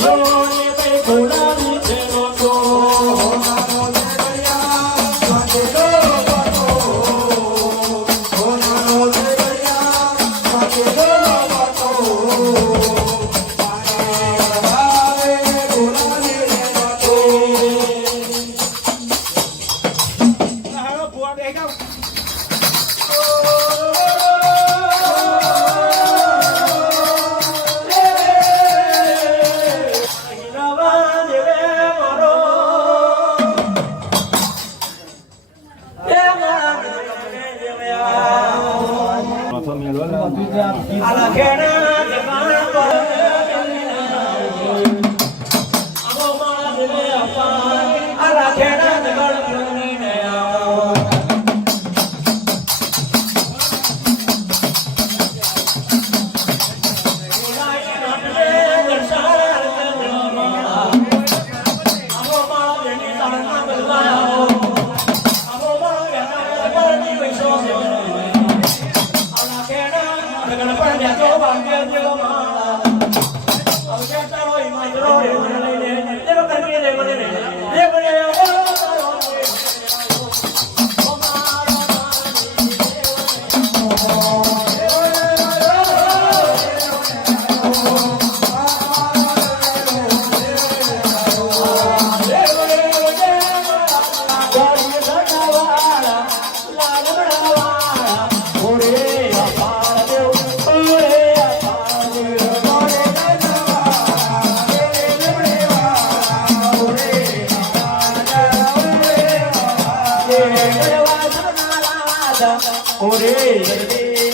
Lord. ちゃ俺